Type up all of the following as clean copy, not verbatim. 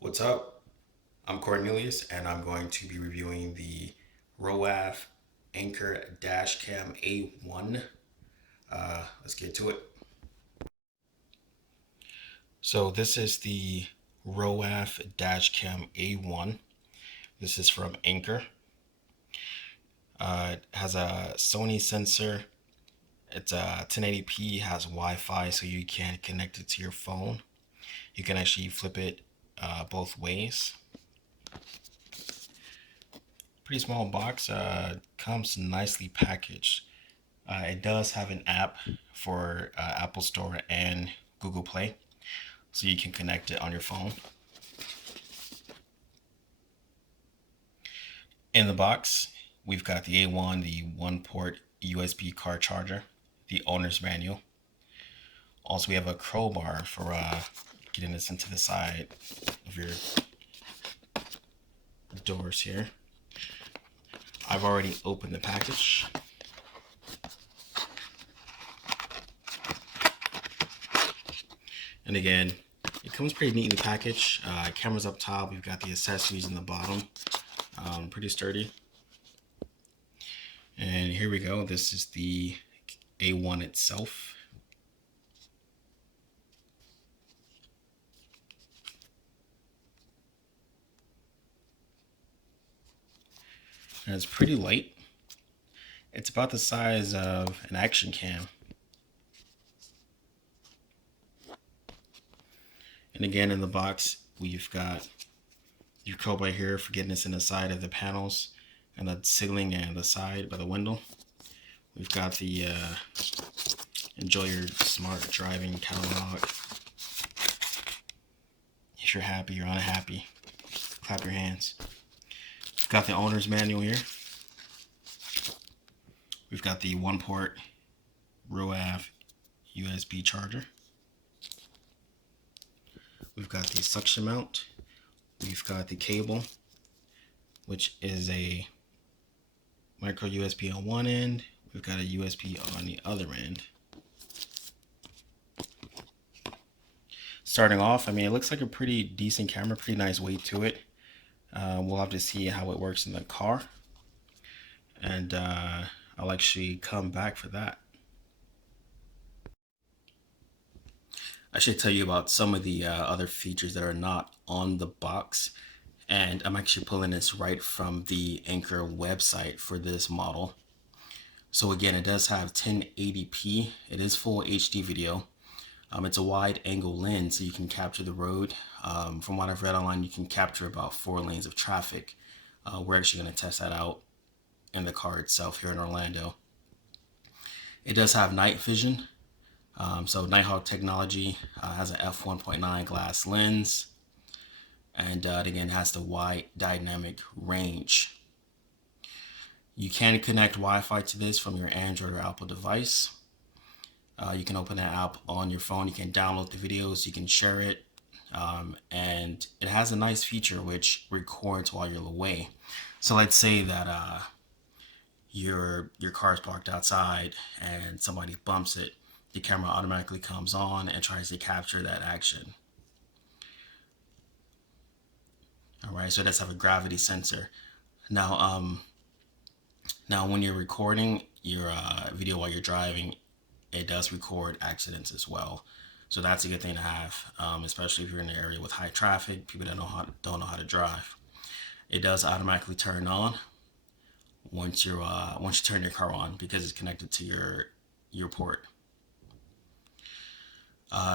What's up? I'm Cornelius, and I'm going to be reviewing the Roav Anchor Dash Cam A1. Let's get to it. So this is the Roav Dash Cam A1. This is from Anchor. It has a Sony sensor. It's a 1080p, has Wi-Fi, so you can connect it to your phone. You can actually flip it both ways. Pretty small box. Comes nicely packaged. It does have an app for Apple Store and Google Play, so you can connect it on your phone. In the box, we've got the A1, the one port USB car charger, the owner's manual. Also, we have a crowbar for getting this into the side of your doors here. I've already opened the package. And again, it comes pretty neat in the package. Cameras up top. We've got the accessories in the bottom. Pretty sturdy. And here we go. This is the A1 itself. And it's pretty light. It's about the size of an action cam. And again, in the box, we've got your crowbar here for getting this in the side of the panels and the ceiling and the side by the window. We've got the enjoy your smart driving catalog. If you're happy, you're unhappy, clap your hands. We've got the owner's manual here. We've got the one port Roav USB charger. We've got the suction mount. We've got the cable, which is a micro USB on one end. We've got a USB on the other end. Starting off, it looks like a pretty decent camera, pretty nice weight to it. We'll have to see how it works in the car. And I'll actually come back for that. I should tell you about some of the other features that are not on the box. And I'm actually pulling this right from the Anchor website for this model. So again, it does have 1080p. It is full HD video. It's a wide angle lens, so you can capture the road. From what I've read online, you can capture about 4 lanes of traffic. We're actually going to test that out in the car itself here in Orlando. It does have night vision. So Nighthawk technology has an f1.9 glass lens, and it again has the wide dynamic range. You can connect Wi-Fi to this from your Android or Apple device. You can open that app on your phone. You can download the videos. You can share it, and it has a nice feature which records while you're away. So let's say that your car is parked outside and somebody bumps it. The camera automatically comes on and tries to capture that action. All right, so it does have a gravity sensor. Now, when you're recording your video while you're driving, it does record accidents as well. So that's a good thing to have, especially if you're in an area with high traffic, people that don't know how to drive. It does automatically turn on once you turn your car on because it's connected to your port.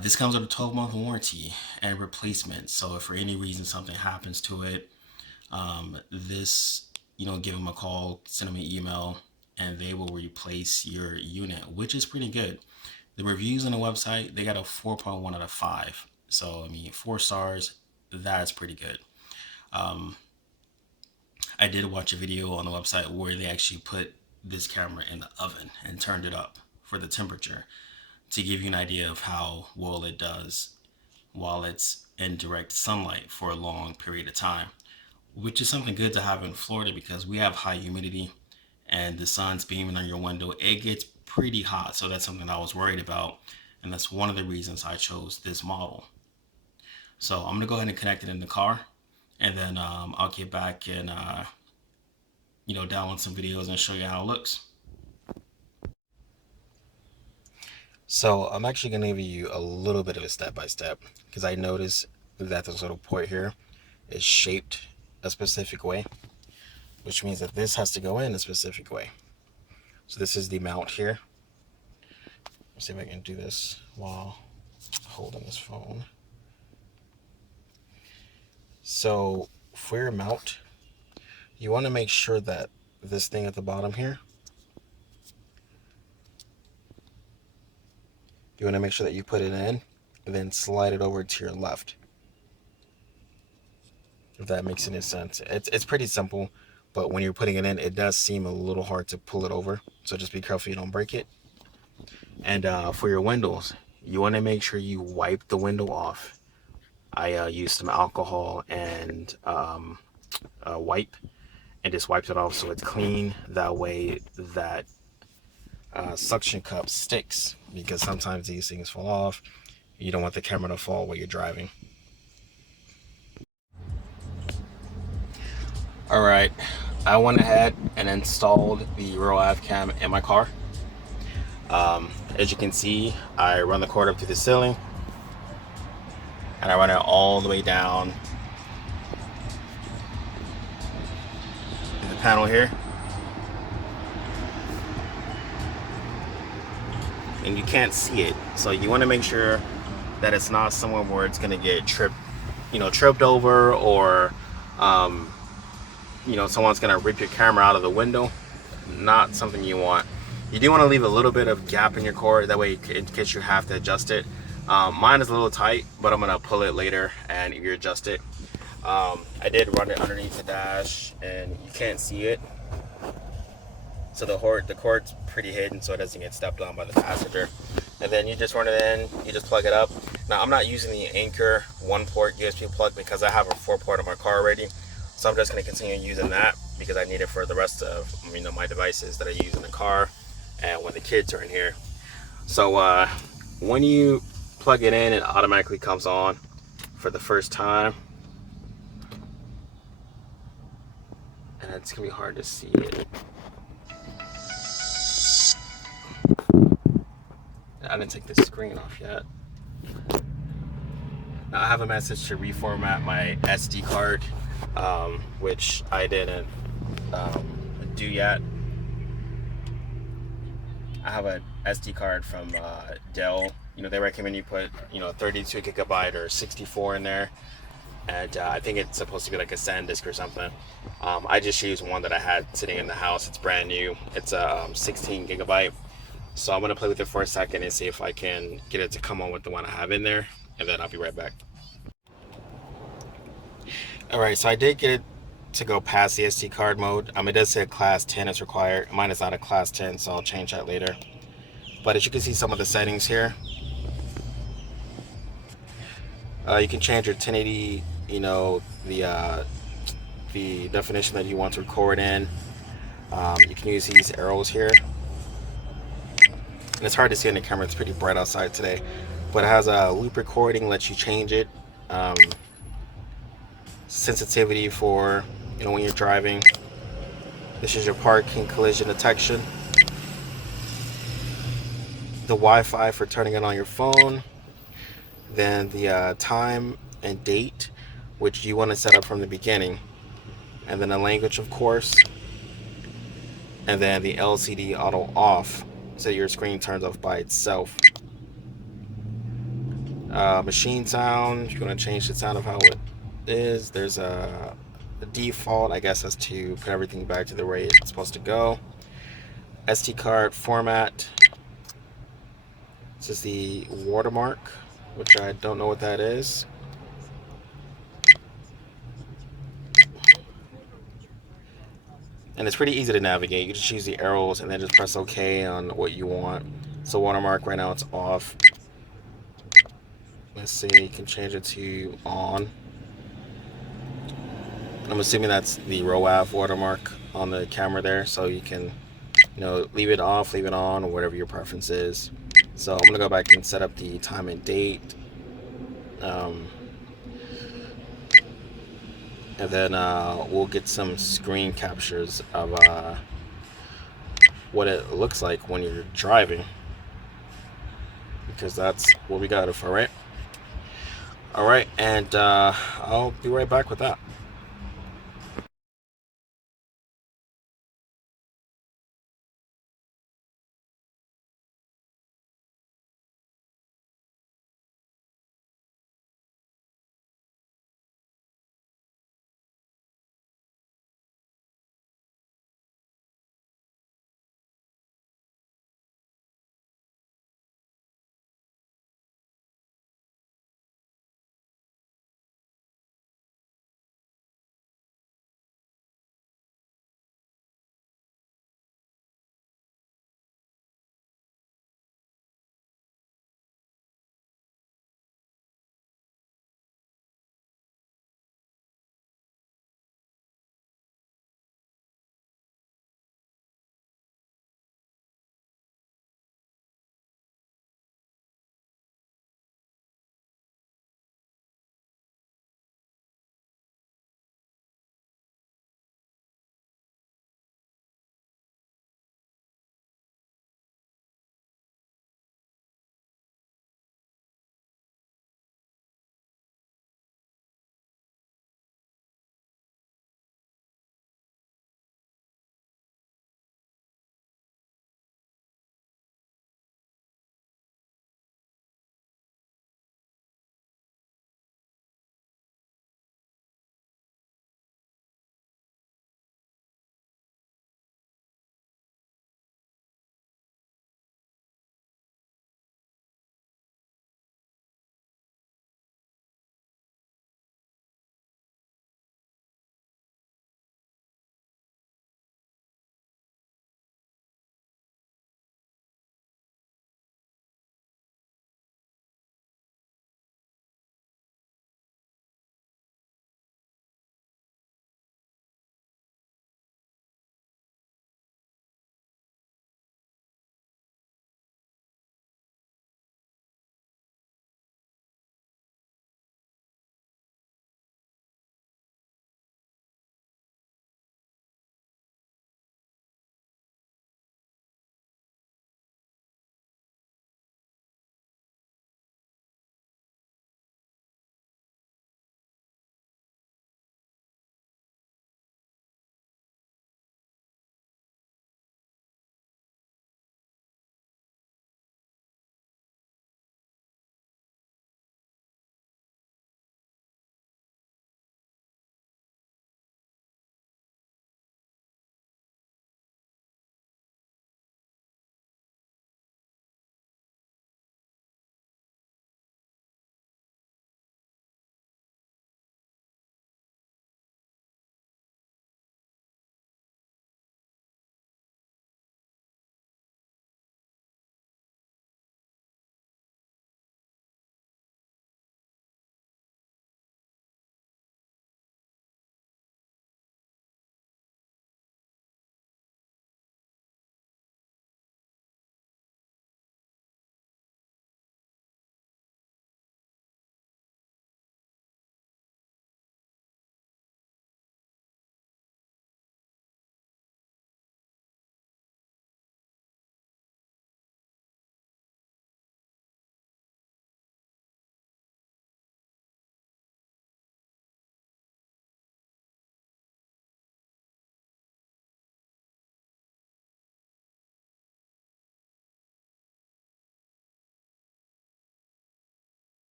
This comes with a 12-month warranty and replacement. So if for any reason something happens to it, give them a call, send them an email, and they will replace your unit, which is pretty good. The reviews on the website, they got a 4.1 out of 5. So, 4 stars, that's pretty good. I did watch a video on the website where they actually put this camera in the oven and turned it up for the temperature to give you an idea of how well it does while it's in direct sunlight for a long period of time, which is something good to have in Florida because we have high humidity and the sun's beaming on your window. It gets pretty hot, so that's something I was worried about, and that's one of the reasons I chose this model. So I'm gonna go ahead and connect it in the car, and then I'll get back and download some videos and show you how it looks. So I'm actually gonna give you a little bit of a step-by-step because I noticed that this little port here is shaped a specific way, which means that this has to go in a specific way. So this is the mount here. Let's see if I can do this while holding this phone. So for your mount, you want to make sure that this thing at the bottom here, you want to make sure that you put it in and then slide it over to your left. If that makes any sense. It's pretty simple, but when you're putting it in, it does seem a little hard to pull it over. So just be careful you don't break it. And for your windows, you want to make sure you wipe the window off. I used some alcohol and wipe and just wiped it off so it's clean. That way that suction cup sticks, because sometimes these things fall off. You don't want the camera to fall while you're driving. All right, I went ahead and installed the Roav cam in my car. As you can see, I run the cord up to the ceiling and I run it all the way down to the panel here. And you can't see it, so you want to make sure that it's not somewhere where it's going to get tripped over, or someone's going to rip your camera out of the window. Not something you want. You do want to leave a little bit of gap in your cord, that way in case you have to adjust it. Mine is a little tight, but I'm going to pull it later and you adjust it. I did run it underneath the dash and you can't see it. So the cord's pretty hidden so it doesn't get stepped on by the passenger. And then you just run it in, you just plug it up. Now I'm not using the Anchor 1-port USB plug because I have a 4-port on my car already. So I'm just going to continue using that because I need it for the rest of my devices that I use in the car and when the kids are in here. So when you plug it in, it automatically comes on for the first time. And it's going to be hard to see it. I didn't take the screen off yet. Now I have a message to reformat my SD card, which I didn't do yet. I have an SD card from Dell. They recommend you put 32 gigabyte or 64 in there, and I think it's supposed to be like a SanDisk or something. I just used one that I had sitting in the house. It's brand new. It's a 16 gigabyte. So I'm going to play with it for a second and see if I can get it to come on with the one I have in there, and then I'll be right back. Alright, so I did get it to go past the SD card mode. It does say class 10 is required. Mine is not a class 10, so I'll change that later. But as you can see some of the settings here, you can change your 1080, the definition that you want to record in. You can use these arrows here. And it's hard to see on the camera, it's pretty bright outside today, but it has a loop recording, lets you change it. Sensitivity for when you're driving. This is your parking collision detection. The Wi-Fi for turning it on your phone. Then the time and date, which you want to set up from the beginning. And then the language, of course. And then the LCD auto off, so your screen turns off by itself. Machine sound, you're going to change the sound of how it is. There's a default, I guess, as to put everything back to the way it's supposed to go. SD card format. This is the watermark, which I don't know what that is. And it's pretty easy to navigate. You just use the arrows and then just press OK on what you want. So watermark right now it's off. Let's see, you can change it to on. I'm assuming that's the Roav watermark on the camera there, so you can leave it off, leave it on, or whatever your preference is. So I'm gonna go back and set up the time and date. and then we'll get some screen captures of what it looks like when you're driving, because that's what we got it for, right? All right, and I'll be right back with that.